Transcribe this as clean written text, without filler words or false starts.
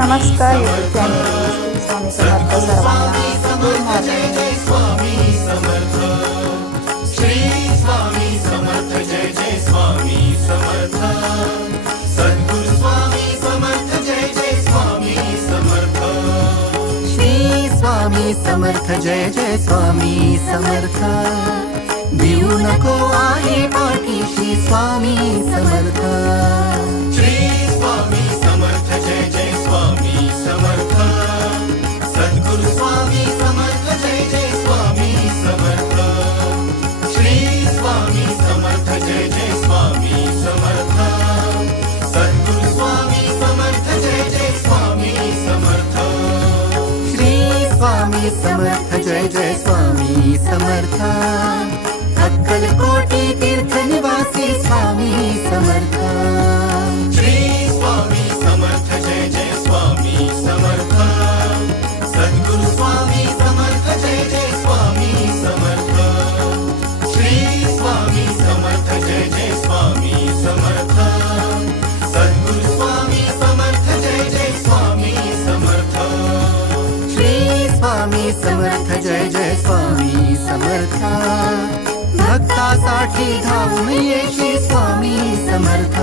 नमस्कार YouTube channel Swami Samarth सर्वांना good morning. Swami Samarth Shri Swami Samarth जय जय स्वामी समर्थ सद्गुरु स्वामी समर्थ जय जय स्वामी समर्थ श्री स्वामी समर्थ जय जय स्वामी समर्थ भिऊ नको आहे पाठीशी स्वामी समर्थ श्री स्वामी समर्थ जय जय स्वामी समर्थ सद्गुरु स्वामी समर्थ जय जय स्वामी समर्थ श्री स्वामी समर्थ जय जय स्वामी समर्थ सद्गुरु स्वामी समर्थ जय जय स्वामी समर्थ श्री स्वामी समर्थ जय जय स्वामी समर्थ अक्कलकोटी तीर्थ निवासी स्वामी समर्थ श्री स्वामी समर्थ जय जय स्वामी समर्थ सद्गुरु स्वामी समर्थ जय जय स्वामी समर्थ श्री स्वामी समर्थ जय जय स्वामी समर्थ सद्गुरु स्वामी समर्थ जय जय स्वामी समर्थ श्री स्वामी समर्थ जय जय स्वामी समर्थ भक्तासाठी धावून येशी स्वामी समर्थ